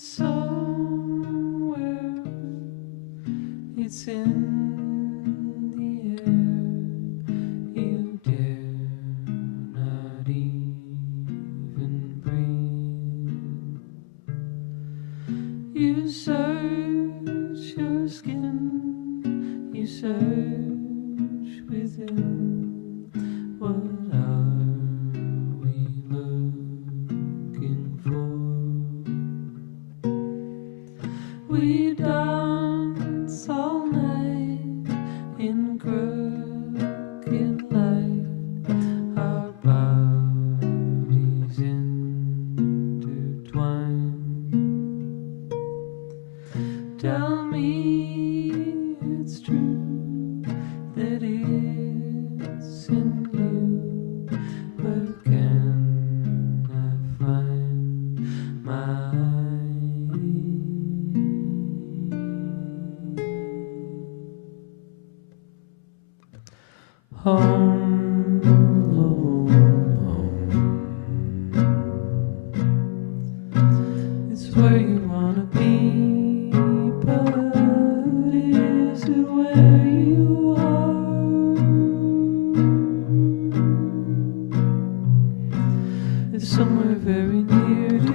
It's somewhere, it's in the air. You dare not even breathe. You search your skin, you search within. What are we looking for? We dance all night in crooked light, our bodies intertwined. Tell me it's true that it's in you. Where can I find my home, home, home? It's where you wanna be, but is it where you are? It's somewhere very near